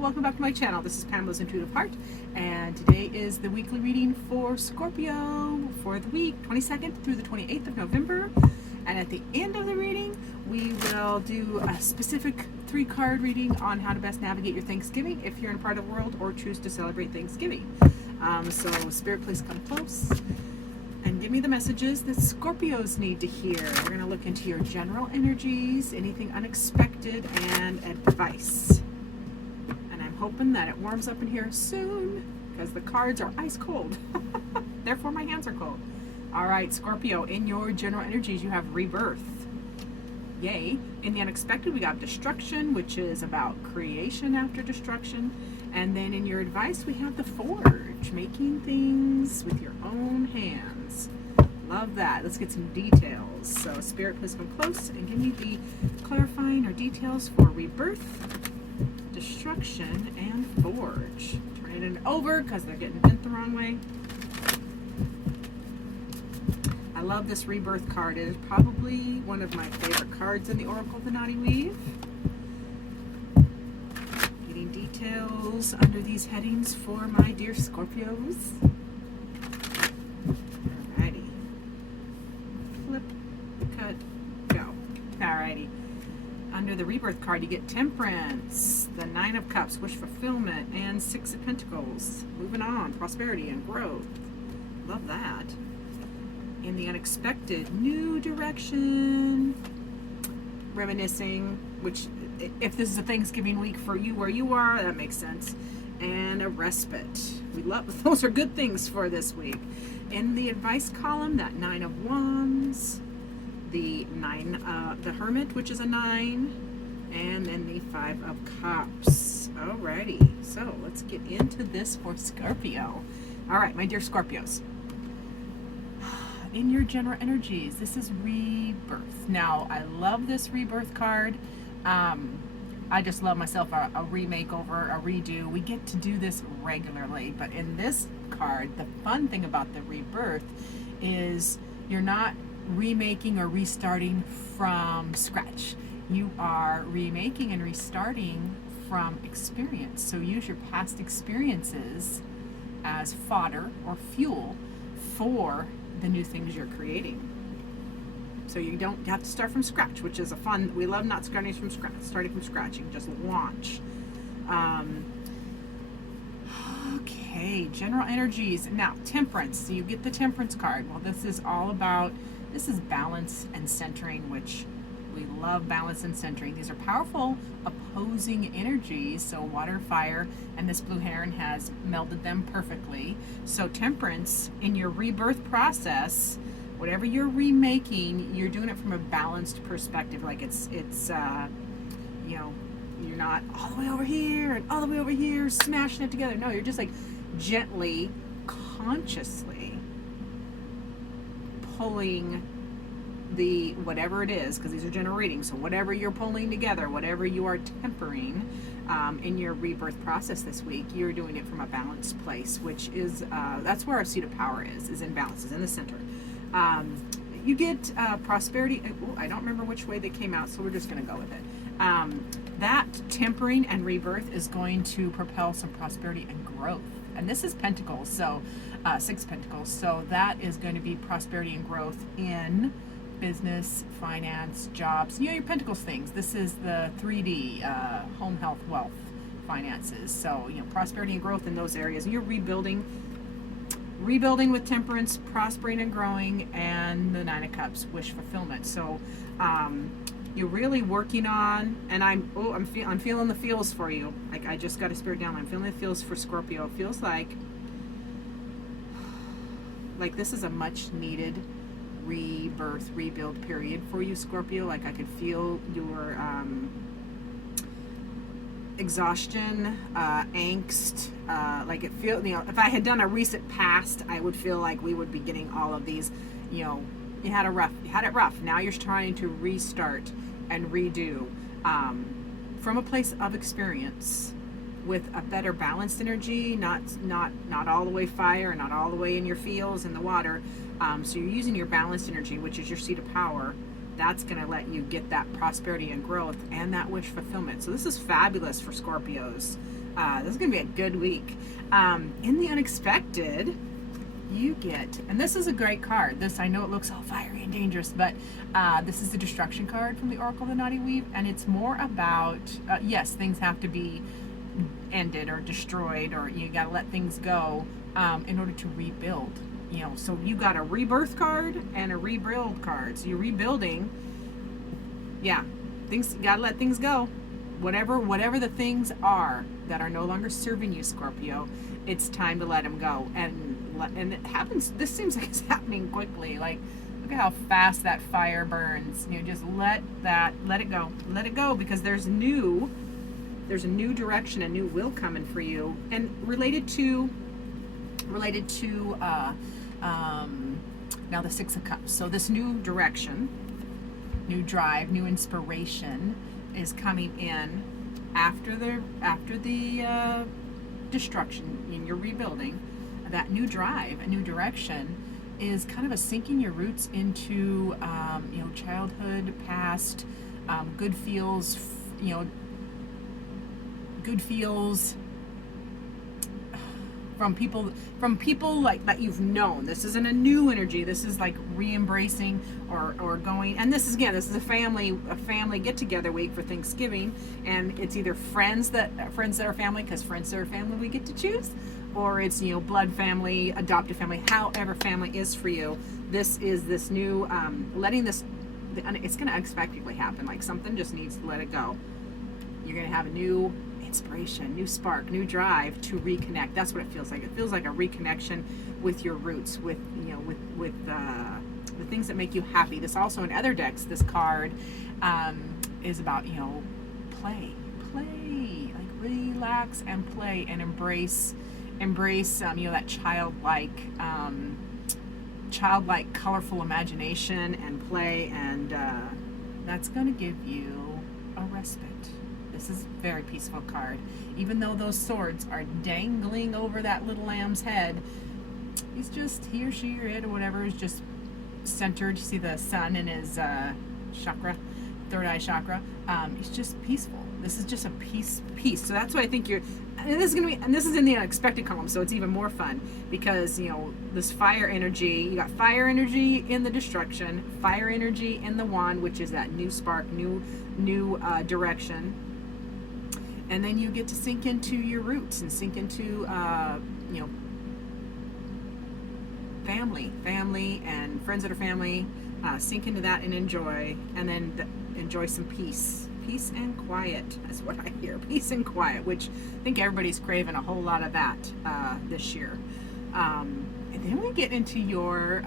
welcome back to my channel. This is Pamela's Intuitive Heart, and today is the weekly reading for Scorpio for the week 22nd through the 28th of November. And at the end of the reading, we will do a specific 3-card reading on how to best navigate your Thanksgiving if you're in a part of the world or choose to celebrate Thanksgiving. So Spirit, please come close and give me the messages that Scorpios need to hear. We're going to look into your general energies, anything unexpected, and advice. And I'm hoping that it warms up in here soon because the cards are ice cold. Therefore, my hands are cold. All right, Scorpio, in your general energies, you have rebirth. Yay. In the unexpected, we got destruction, which is about creation after destruction. And then in your advice, we have the forge, making things with your own hands. Love that. Let's get some details. So Spirit, please come close and give me the clarifying or details for rebirth, destruction, and forge. Turning it over because they're getting bent the wrong way. I love this rebirth card. It is probably one of my favorite cards in the Oracle of the Naughty Weave. Getting details under these headings for my dear Scorpios. Alrighty. Flip, cut, go. Alrighty. Under the rebirth card, you get Temperance, the 9 of Cups, wish fulfillment, and 6 of Pentacles. Moving on, prosperity and growth. Love that. In the unexpected, new direction, reminiscing, which if this is a Thanksgiving week for you where you are, that makes sense, and a respite. We love, those are good things for this week. In the advice column, that 9 of Wands, the Hermit, which is a 9, and then the 5 of Cups. Alrighty, so let's get into this for Scorpio. All right, my dear Scorpios. In your general energies, this is rebirth. Now, I love this rebirth card. I just love myself a remake over, a redo. We get to do this regularly, but in this card, the fun thing about the rebirth is you're not remaking or restarting from scratch. You are remaking and restarting from experience. So use your past experiences as fodder or fuel for the new things you're creating. So you don't have to start from scratch, which is a fun, we love not starting from scratch. You can just launch. Okay, general energies. Now, Temperance. So you get the Temperance card. Well, this is all about, this is balance and centering, which we love balance and centering. These are powerful opposing energies. So water, fire, and this blue heron has melded them perfectly. So Temperance, in your rebirth process, whatever you're remaking, you're doing it from a balanced perspective. Like it's you know, you're not all the way over here and all the way over here smashing it together. No, you're just like gently, consciously pulling the whatever it is, because these are general readings, so whatever you're pulling together, whatever you are tempering in your rebirth process this week, you're doing it from a balanced place, which is that's where our seat of power is in balance, is in the center. You get prosperity. Ooh, I don't remember which way they came out, so we're just going to go with it. That tempering and rebirth is going to propel some prosperity and growth, and this is Pentacles, so 6 Pentacles, so that is going to be prosperity and growth in business, finance, jobs, you know, your Pentacles things. This is the 3D, home, health, wealth, finances. So, you know, prosperity and growth in those areas. And you're rebuilding with Temperance, prospering and growing, and the 9 of Cups, wish fulfillment. So, you're really working on, and I'm feeling the feels for you. Like I just got a spirit down. I'm feeling the feels for Scorpio. It feels like this is a much needed rebirth, rebuild period for you, Scorpio. Like I could feel your exhaustion, angst, like it feel, you know, if I had done a recent past, I would feel like we would be getting all of these, you know, you had it rough. Now you're trying to restart and redo from a place of experience with a better balanced energy, not all the way fire, not all the way in your feels in the water. So you're using your balanced energy, which is your seat of power, that's going to let you get that prosperity and growth and that wish fulfillment. So this is fabulous for Scorpios. This is going to be a good week. In the unexpected, you get, and this is a great card. This, I know it looks all fiery and dangerous, but this is the destruction card from the Oracle of the Naughty Weave, and it's more about, yes, things have to be ended or destroyed, or you got to let things go in order to rebuild. You know, so you got a rebirth card and a rebuild card. So you're rebuilding. Yeah, things, you got to let things go. Whatever the things are that are no longer serving you, Scorpio, it's time to let them go. And it happens, this seems like it's happening quickly. Like, look at how fast that fire burns. You know, just let it go, because there's a new direction, a new will coming for you, and related to now the Six of Cups. So this new direction, new drive, new inspiration is coming in after the destruction, and you're rebuilding. That new drive, a new direction, is kind of a sinking your roots into childhood, past, good feels, good feels from people like that you've known. This isn't a new energy. This is like re-embracing or going. And this is a family get together week for Thanksgiving, and it's either friends that are family, because friends that are family we get to choose, or it's blood family, adopted family, however family is for you. This is this new letting this. It's going to unexpectedly happen. Like something just needs to let it go. You're going to have a new inspiration, new spark, new drive to reconnect. That's what it feels like. It feels like a reconnection with your roots, with the things that make you happy. This also in other decks, this card is about play, like relax and play and embrace that childlike colorful imagination and play, and that's going to give you a respite. This is a very peaceful card. Even though those swords are dangling over that little lamb's head, he or she or it or whatever is just centered. You see the sun in his chakra, third eye chakra. He's just peaceful. This is just a peace. So that's why I think and this is in the unexpected column, so it's even more fun, because this fire energy, you got fire energy in the destruction, fire energy in the wand, which is that new spark, new direction. And then you get to sink into your roots and sink into, family and friends that are family. Sink into that and enjoy, and then enjoy some peace and quiet. That's what I hear. Peace and quiet, which I think everybody's craving a whole lot of that this year. And then we get into your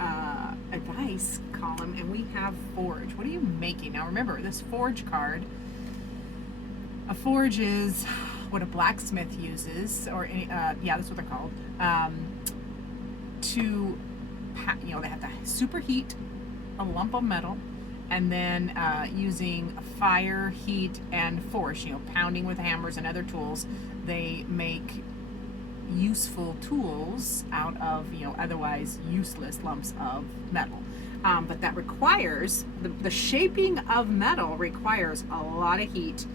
advice column, and we have forge. What are you making? Now remember, this forge card. A forge is what a blacksmith uses, or that's what they're called. They have to superheat a lump of metal, and then using fire, heat, and force, pounding with hammers and other tools, they make useful tools out of otherwise useless lumps of metal. But that requires the shaping of metal requires a lot of heat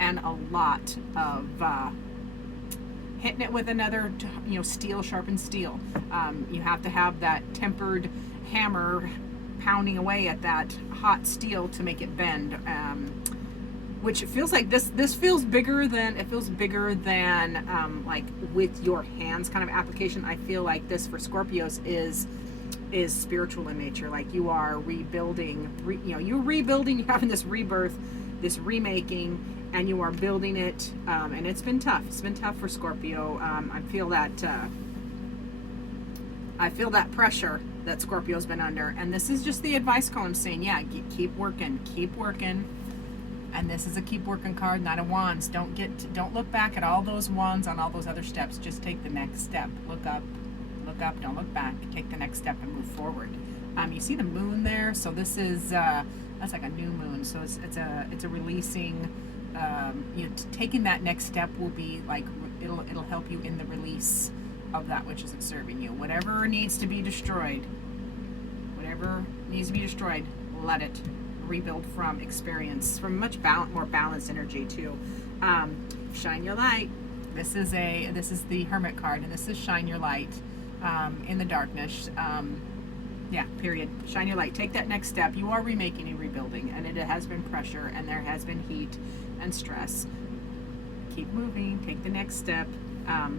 and a lot of hitting it with another, steel, sharpened steel. You have to have that tempered hammer pounding away at that hot steel to make it bend. Which it feels like this feels bigger than like with your hands kind of application. I feel like this for Scorpios is spiritual in nature. Like you are rebuilding. You're rebuilding. You're having this rebirth, this remaking, and you are building it, and it's been tough. It's been tough for Scorpio. I feel that pressure that Scorpio's been under, and this is just the advice column saying, keep working, and this is a keep working card, not a wands. Don't look back at all those wands on all those other steps. Just take the next step. Look up, don't look back. Take the next step and move forward. You see the moon there, so this is that's like a new moon. So it's a releasing. Taking that next step will be like it'll help you in the release of that which isn't serving you. Whatever needs to be destroyed, let it rebuild from experience, from much more balanced energy too. Shine your light. This is the Hermit card, and this is shine your light in the darkness. Yeah, period. Shine your light. Take that next step. You are remaking and rebuilding, and it has been pressure, and there has been heat and stress. Keep moving. Take the next step.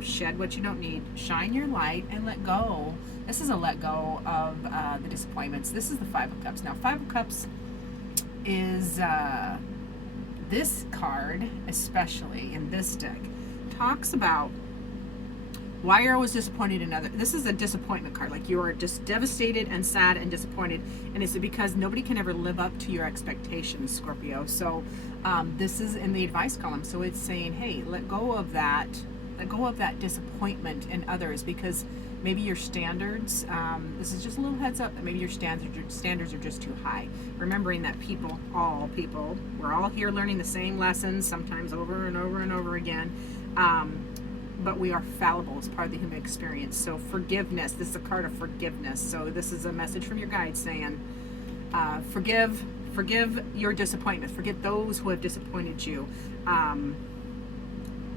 Shed what you don't need. Shine your light and let go. This is a let go of the disappointments. This is the Five of Cups. Now, Five of Cups is this card, especially in this deck, talks about why you're always disappointed in other. This is a disappointment card. Like, you're just devastated and sad and disappointed, and it's because nobody can ever live up to your expectations, Scorpio. So this is in the advice column. So it's saying, hey, let go of that disappointment in others, because maybe your standards, this is just a little heads up, that maybe your standards are just too high. Remembering that all people, we're all here learning the same lessons, sometimes over and over and over again. But we are fallible as part of the human experience. So forgiveness, this is a card of forgiveness. So this is a message from your guide saying, forgive your disappointments. Forget those who have disappointed you.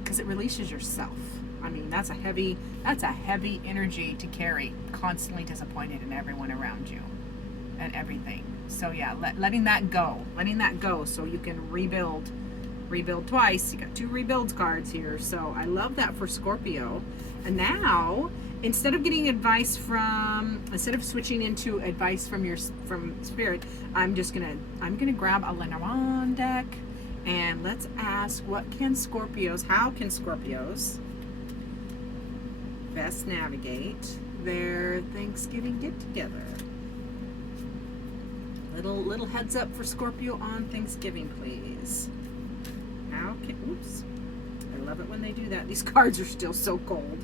Because it releases yourself. I mean, that's a heavy energy to carry, constantly disappointed in everyone around you and everything. So yeah, letting that go so you can rebuild twice. You got 2 rebuild cards here. So I love that for Scorpio. And now, instead of switching into advice from Spirit, I'm gonna grab a Lenormand deck, and let's ask, how can Scorpios best navigate their Thanksgiving get together? Little heads up for Scorpio on Thanksgiving, please. Oops. I love it when they do that. These cards are still so cold.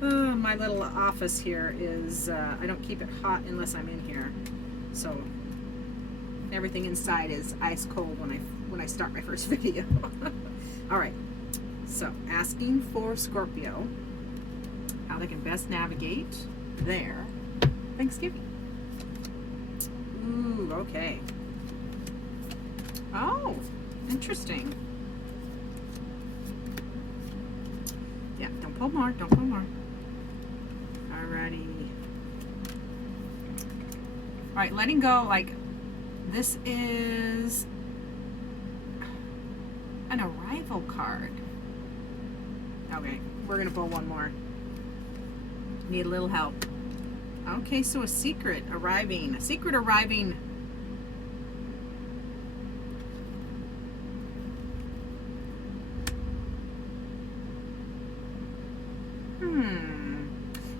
My little office here is, I don't keep it hot unless I'm in here. So everything inside is ice cold when I start my first video. All right. So asking for Scorpio how they can best navigate their Thanksgiving. Ooh, okay. Oh, interesting. Yeah, don't pull more. Alrighty. Alright, letting go, like, this is an arrival card. Okay, we're gonna pull one more. Need a little help. Okay, so a secret arriving.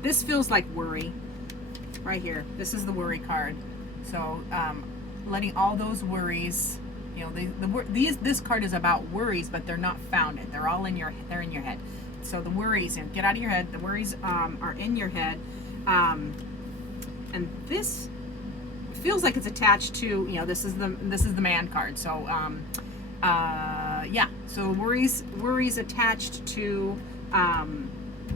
This feels like worry. Right here. This is the worry card. So, letting all those worries, you know, this card is about worries, but they're not founded. They're all in your head. So the worries, and get out of your head. The worries are in your head. And this feels like it's attached to, you know, this is the man card. So yeah, so worries attached to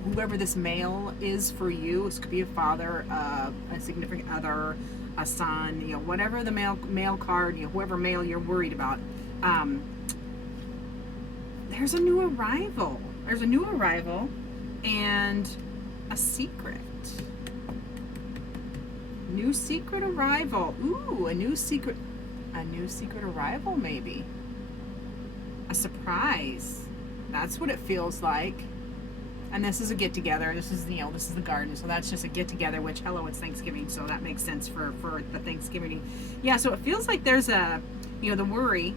whoever this male is for you. This could be a father, a significant other, a son, you know, whatever the male card, you know, whoever male you're worried about. There's a new arrival and a secret. New secret arrival. Ooh, a new secret arrival, maybe. A surprise. That's what it feels like. And this is a get together. This is, you know, this is the garden. So that's just a get together, which, hello, it's Thanksgiving. So that makes sense for the Thanksgiving. Yeah, so it feels like there's a, you know, the worry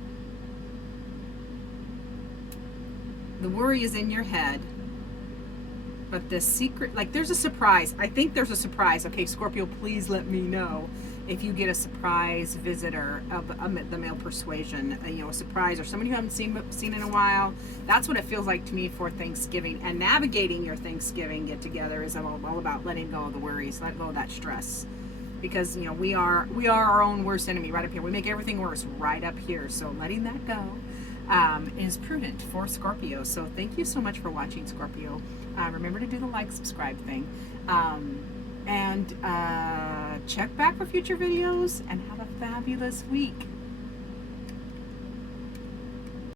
is in your head. But the secret, like, there's a surprise. I think there's a surprise. Okay, Scorpio, please let me know if you get a surprise visitor of the male persuasion, you know, a surprise, or somebody you haven't seen in a while. That's what it feels like to me for Thanksgiving. And navigating your Thanksgiving get together is all about letting go of the worries, let go of that stress, because, you know, we are our own worst enemy right up here. We make everything worse right up here. So letting that go is prudent for Scorpio. So thank you so much for watching, Scorpio. Remember to do the like, subscribe thing. And check back for future videos, and have a fabulous week.